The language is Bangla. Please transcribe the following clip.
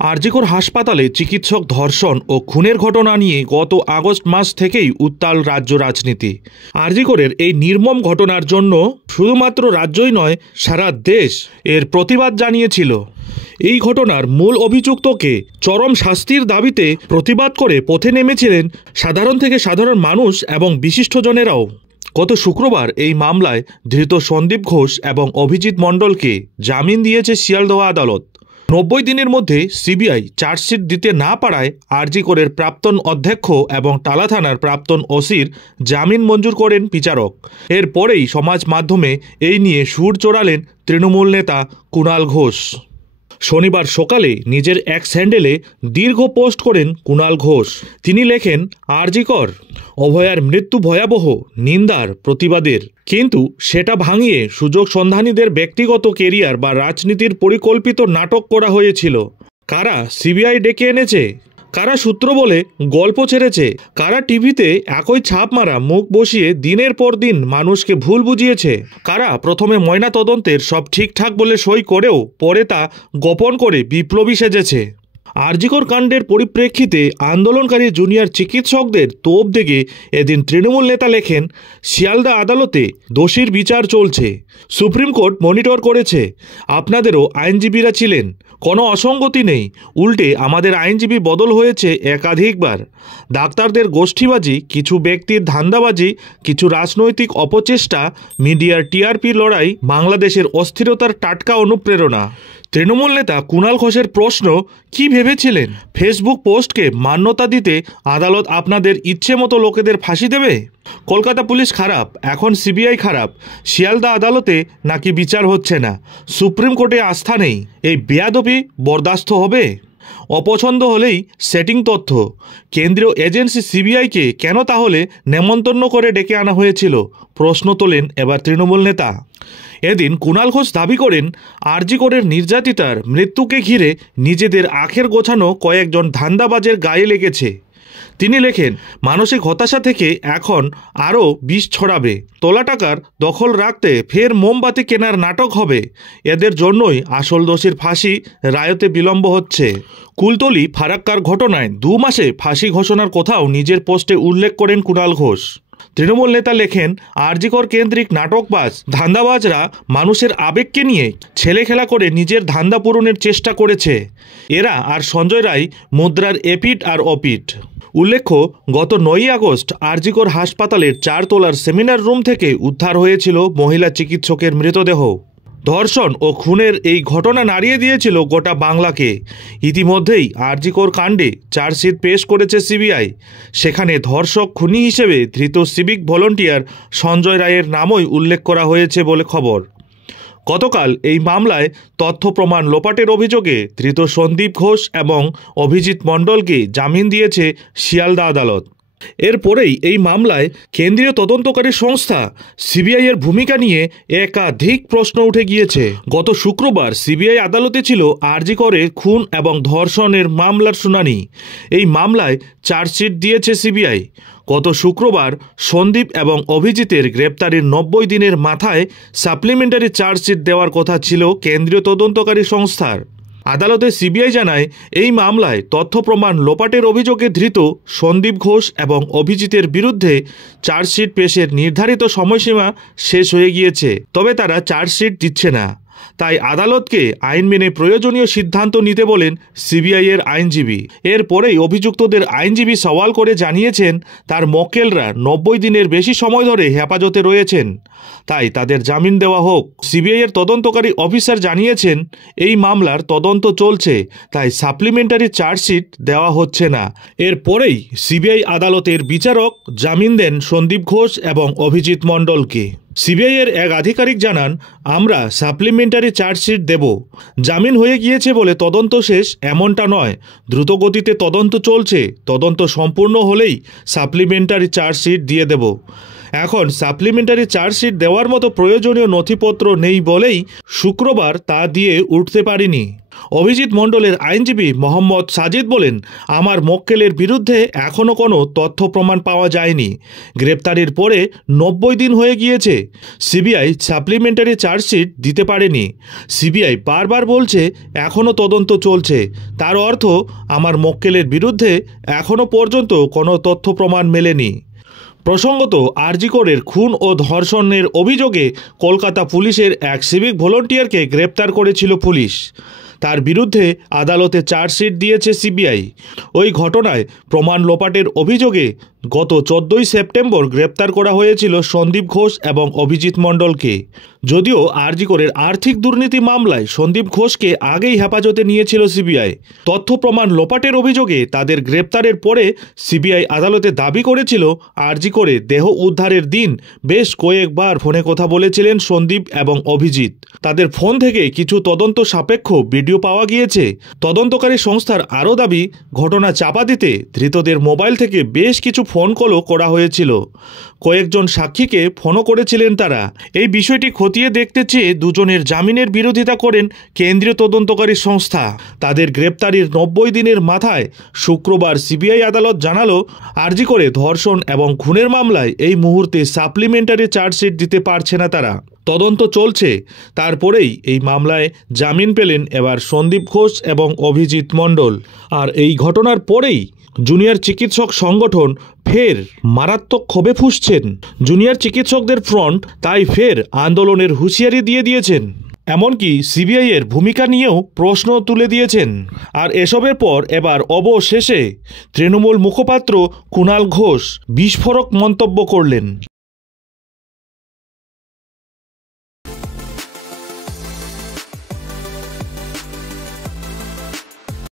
আরজিকর হাসপাতালে চিকিৎসক ধর্ষণ ও খুনের ঘটনা নিয়ে গত আগস্ট মাস থেকেই উত্তাল রাজ্য রাজনীতি। আরজিকরের এই নির্মম ঘটনার জন্য শুধুমাত্র রাজ্যই নয়, সারা দেশ এর প্রতিবাদ জানিয়েছিল। এই ঘটনার মূল অভিযুক্তকে চরম শাস্তির দাবিতে প্রতিবাদ করে পথে নেমেছিলেন সাধারণ থেকে সাধারণ মানুষ এবং বিশিষ্টজনেরাও। গত শুক্রবার এই মামলায় ধৃত সন্দীপ ঘোষ এবং অভিজিৎ মণ্ডলকে জামিন দিয়েছে শিয়ালদহ আদালত। 90 দিনের মধ্যে সিবিআই চার্জশিট দিতে না পারায় আরজিকরের প্রাক্তন অধ্যক্ষ এবং টালা থানার প্রাক্তন ওসির জামিন মঞ্জুর করেন বিচারক। এরপরেই সমাজ মাধ্যমে এই নিয়ে সুর চড়ালেন তৃণমূল নেতা কুণাল ঘোষ। শনিবার সকালে নিজের এক্স হ্যান্ডেলে দীর্ঘ পোস্ট করেন কুণাল ঘোষ। তিনি লেখেন, আরজিকর অভয়ার মৃত্যু ভয়াবহ, নিন্দার, প্রতিবাদের। কিন্তু সেটা ভাঙিয়ে সুযোগ সন্ধানীদের ব্যক্তিগত কেরিয়ার বা রাজনীতির পরিকল্পিত নাটক করা হয়েছিল। কারা সিবিআই ডেকে এনেছে, কারা সূত্র বলে গল্প ছেড়েছে, কারা টিভিতে একই ছাপ মারা মুখ বসিয়ে দিনের পর দিন মানুষকে ভুল বুঝিয়েছে, কারা প্রথমে ময়না তদন্তের সব ঠিকঠাক বলে সই করেও পরে তা গোপন করে বিপ্লবী সেজেছে। আরজিকর কাণ্ডের পরিপ্রেক্ষিতে আন্দোলনকারী জুনিয়র চিকিৎসকদের তোপ দেখে এদিন তৃণমূল নেতা লেখেন, শিয়ালদা আদালতে দোষীর বিচার চলছে, সুপ্রিম কোর্ট মনিটর করেছে, আপনাদেরও আইনজীবীরা ছিলেন, কোনো অসঙ্গতি নেই, উল্টে আমাদের আইনজীবী বদল হয়েছে একাধিকবার। ডাক্তারদের গোষ্ঠীবাজি, কিছু ব্যক্তির ধান্দাবাজি, কিছু রাজনৈতিক অপচেষ্টা, মিডিয়ার টিআরপি লড়াই বাংলাদেশের অস্থিরতার টাটকা অনুপ্রেরণা। তৃণমূল নেতা কুণাল ঘোষের প্রশ্ন, কি ভেবেছিলেন ফেসবুক পোস্টকে মান্যতা দিতে আদালত আপনাদের ইচ্ছে মতো লোকেদের ফাঁসি দেবে? কলকাতা পুলিশ খারাপ, এখন সিবিআই খারাপ, শিয়ালদা আদালতে নাকি বিচার হচ্ছে না, সুপ্রিম কোর্টে আস্থা নেই, এই বেয়াদবি বরদাস্ত হবে? অপছন্দ হলেই সেটিং তথ্য। কেন্দ্রীয় এজেন্সি সিবিআইকে কেন তাহলে নেমন্তন্ন করে ডেকে আনা হয়েছিল, প্রশ্ন তোলেন এবার তৃণমূল নেতা। এদিন কুণাল ঘোষ দাবি করেন, আরজিকরের নির্যাতিতার মৃত্যুকে ঘিরে নিজেদের আখের গোছানো কয়েকজন ধান্দাবাজের গায়ে লেগেছে। তিনি লেখেন, মানসিক হতাশা থেকে এখন আরও বিষ ছড়াবে, তোলা টাকার দখল রাখতে ফের মোমবাতি কেনার নাটক হবে, এদের জন্যই আসল দোষীর ফাঁসি রায়তে বিলম্ব হচ্ছে। কুলতলি ফারাক্কার ঘটনায় 2 মাসে ফাঁসি ঘোষণার কথাও নিজের পোস্টে উল্লেখ করেন কুণাল ঘোষ। তৃণমূল নেতা লেখেন, আরজিকর কেন্দ্রিক নাটকবাজ ধান্দাবাজরা মানুষের আবেগকে নিয়ে ছেলেখেলা করে নিজের ধান্দা পূরণের চেষ্টা করেছে। এরা আর সঞ্জয় রায় মুদ্রার এপিঠ আর অপিঠ। উল্লেখ্য, গত 9ই আগস্ট আরজিকর হাসপাতালের 4 তলার সেমিনার রুম থেকে উদ্ধার হয়েছিল মহিলা চিকিৎসকের মৃতদেহ। ধর্ষণ ও খুনের এই ঘটনা নাড়িয়ে দিয়েছিল গোটা বাংলাকে। ইতিমধ্যেই আরজিকর কাণ্ডে চার্জশিট পেশ করেছে সিবিআই। সেখানে ধর্ষক খুনি হিসেবে ধৃত সিভিক ভলেন্টিয়ার সঞ্জয় রায়ের নামই উল্লেখ করা হয়েছে বলে খবর। গতকাল এই মামলায় তথ্য প্রমাণ লোপাটের অভিযোগে ধৃত সন্দীপ ঘোষ এবং অভিজিৎ মণ্ডলকে জামিন দিয়েছে শিয়ালদা আদালত। এরপরেই এই মামলায় কেন্দ্রীয় তদন্তকারী সংস্থা সিবিআইয়ের ভূমিকা নিয়ে একাধিক প্রশ্ন উঠে গিয়েছে। গত শুক্রবার সিবিআই আদালতে ছিল আরজিকরে খুন এবং ধর্ষণের মামলার শুনানি। এই মামলায় চার্জশিট দিয়েছে সিবিআই। গত শুক্রবার সন্দীপ এবং অভিজিতের গ্রেপ্তারির 90 দিনের মাথায় সাপ্লিমেন্টারি চার্জশিট দেওয়ার কথা ছিল কেন্দ্রীয় তদন্তকারী সংস্থার। আদালতে সিবিআই জানায়, এই মামলায় তথ্য প্রমাণ লোপাটের অভিযোগে ধৃত সন্দীপ ঘোষ এবং অভিজিতের বিরুদ্ধে চার্জশিট পেশের নির্ধারিত সময়সীমা শেষ হয়ে গিয়েছে, তবে তারা চার্জশিট দিচ্ছে না। তাই আদালতকে আইন মেনে প্রয়োজনীয় সিদ্ধান্ত নিতে বলেন সিবিআইয়ের আইনজীবী। এরপরেই অভিযুক্তদের আইনজীবী সওয়াল করে জানিয়েছেন, তার মক্কেলরা 90 দিনের বেশি সময় ধরে হেফাজতে রয়েছেন, তাই তাদের জামিন দেওয়া হোক। সিবিআইয়ের তদন্তকারী অফিসার জানিয়েছেন, এই মামলার তদন্ত চলছে, তাই সাপ্লিমেন্টারি চার্জশিট দেওয়া হচ্ছে না। এরপরেই সিবিআই আদালতের বিচারক জামিন দেন সন্দীপ ঘোষ এবং অভিজিৎ মণ্ডলকে। সিবিআইয়ের এক আধিকারিক জানান, আমরা সাপ্লিমেন্টারি চার্জশিট দেব, জামিন হয়ে গিয়েছে বলে তদন্ত শেষ এমনটা নয়, দ্রুতগতিতে তদন্ত চলছে, তদন্ত সম্পূর্ণ হলেই সাপ্লিমেন্টারি চার্জশিট দিয়ে দেব। এখন সাপ্লিমেন্টারি চার্জশিট দেওয়ার মতো প্রয়োজনীয় নথিপত্র নেই বলেই শুক্রবার তা দিয়ে উঠতে পারিনি। অভিজিৎ মণ্ডলের আইনজীবী মোহাম্মদ সাজিদ বলেন, আমার মক্কেলের বিরুদ্ধে এখনও কোনো তথ্য প্রমাণ পাওয়া যায়নি। গ্রেপ্তারের পরে 90 দিন হয়ে গিয়েছে। সিবিআই সাপ্লিমেন্টারি চার্জশিট দিতে পারেনি। সিবিআই বারবার বলছে এখনও তদন্ত চলছে। তার অর্থ আমার মক্কেলের বিরুদ্ধে এখনও পর্যন্ত কোনো তথ্য প্রমাণ মেলেনি। প্রসঙ্গত, আরজি করের খুন ও ধর্ষণের অভিযোগে কলকাতা পুলিশের এক সিভিক ভলেন্টিয়ারকে গ্রেপ্তার করেছিল পুলিশ। তার বিরুদ্ধে আদালতে চার্জশিট দিয়েছে সিবিআই। ওই ঘটনায় প্রমাণ লোপাটের অভিযোগে গত 14 সেপ্টেম্বর গ্রেপ্তার করা হয়েছিল সন্দীপ ঘোষ এবং অভিজিৎ মণ্ডলকে। যদিও আরজি করের আর্থিক দুর্নীতি মামলায় সন্দীপ ঘোষকে আগেই হেফাজতে নিয়েছিল সিবিআই। তথ্য প্রমাণ লোপাটের অভিযোগে তাদের গ্রেপ্তারের পরে সিবিআই আদালতে দাবি করেছিল আরজি করে দেহ উদ্ধারের দিন বেশ কয়েকবার ফোনে কথা বলেছিলেন সন্দীপ এবং অভিজিৎ। তাদের ফোন থেকে কিছু তদন্ত সাপেক্ষ ভিডিও পাওয়া গিয়েছে। তদন্তকারী সংস্থার আরও দাবি, ঘটনা চাপা দিতে ধৃতদের মোবাইল থেকে বেশ কিছু ফোন কলও করা হয়েছিল। কয়েকজন সাক্ষীকে ফোনও করেছিলেন তারা। এই বিষয়টি খতিয়ে দেখতে চেয়ে দুজনের জামিনের বিরোধিতা করেন কেন্দ্রীয় তদন্তকারী সংস্থা। তাদের গ্রেপ্তারির 90 দিনের মাথায় শুক্রবার সিবিআই আদালত জানালো, আরজি করে ধর্ষণ এবং খুনের মামলায় এই মুহূর্তে সাপ্লিমেন্টারি চার্জশিট দিতে পারছে না তারা। তদন্ত চলছে। তারপরেই এই মামলায় জামিন পেলেন এবার সন্দীপ ঘোষ এবং অভিজিৎ মণ্ডল। আর এই ঘটনার পরেই জুনিয়র চিকিৎসক সংগঠন ফের মারাত্মক ক্ষোভে ফুঁসছেন। জুনিয়র চিকিৎসকদের ফ্রন্ট তাই ফের আন্দোলনের হুঁশিয়ারি দিয়ে দিয়েছেন। এমনকি সিবিআই এর ভূমিকা নিয়েও প্রশ্ন তুলে দিয়েছেন। আর এসবের পর এবার অবশেষে তৃণমূল মুখপাত্র কুণাল ঘোষ বিস্ফোরক মন্তব্য করলেন।